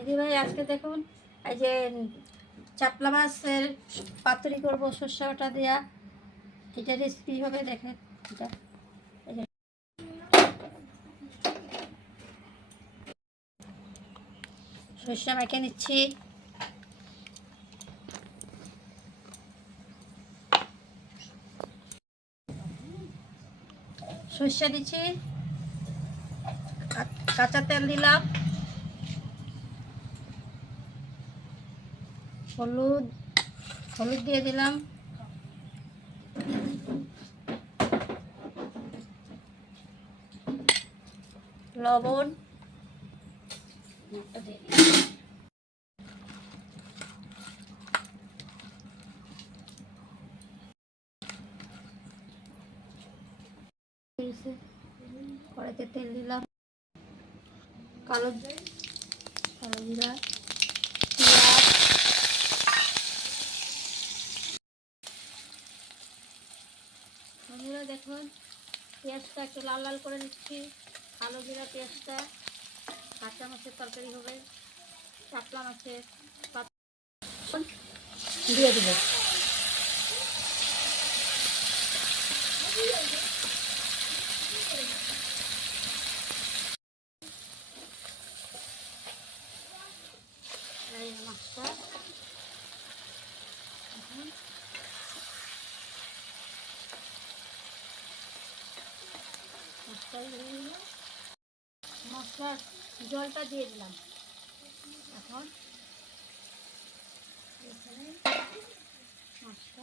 দিদি ভাই আজকে দেখুন এই যে চাপলা মাছের পাতুরি করবো সর্ষে বাটা দেওয়া। এটা রেসিপি হবে, দেখেন এটা সর্ষে মেখে নিচ্ছি। সর্ষে দিচ্ছি, কাঁচা তেল দিলাম, হলুদ হলুদ দিয়ে দিলাম, লবণ, কড়াইতে তেল দিলাম, কালো জিরা, পেঁয়াজ, বন্ধুরা দেখুন পেঁয়াজটা একটু লাল লাল করে নিচ্ছি। কালো জিরা পেঁয়াজটা কাঁচা মাছের তরকারি হবে, চাপলা মাছের দিয়ে দেবো। মাছটা মশলার জলটা দিয়ে দিলাম। এখন মাছটা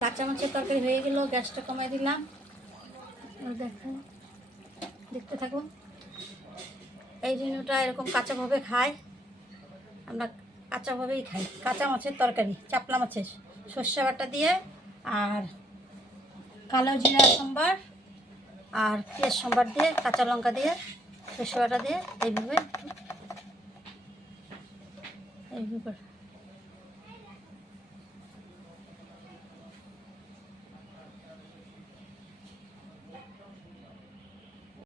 কাঁচা মাছের তরকারি হয়ে গেল, গ্যাসটা কমাই দিলাম। দেখুন, দেখতে থাকুন। এই জিনিসটা এরকম কাঁচাভাবে খাই, আমরা কাঁচাভাবেই খাই। কাঁচা মাছের তরকারি চাপলা মাছের সর্ষে বাটা দিয়ে, আর কালো জিরা সম্বার আর পেঁয়াজ সম্বার দিয়ে, কাঁচা লঙ্কা দিয়ে, সর্ষে বাটা দিয়ে এইভাবে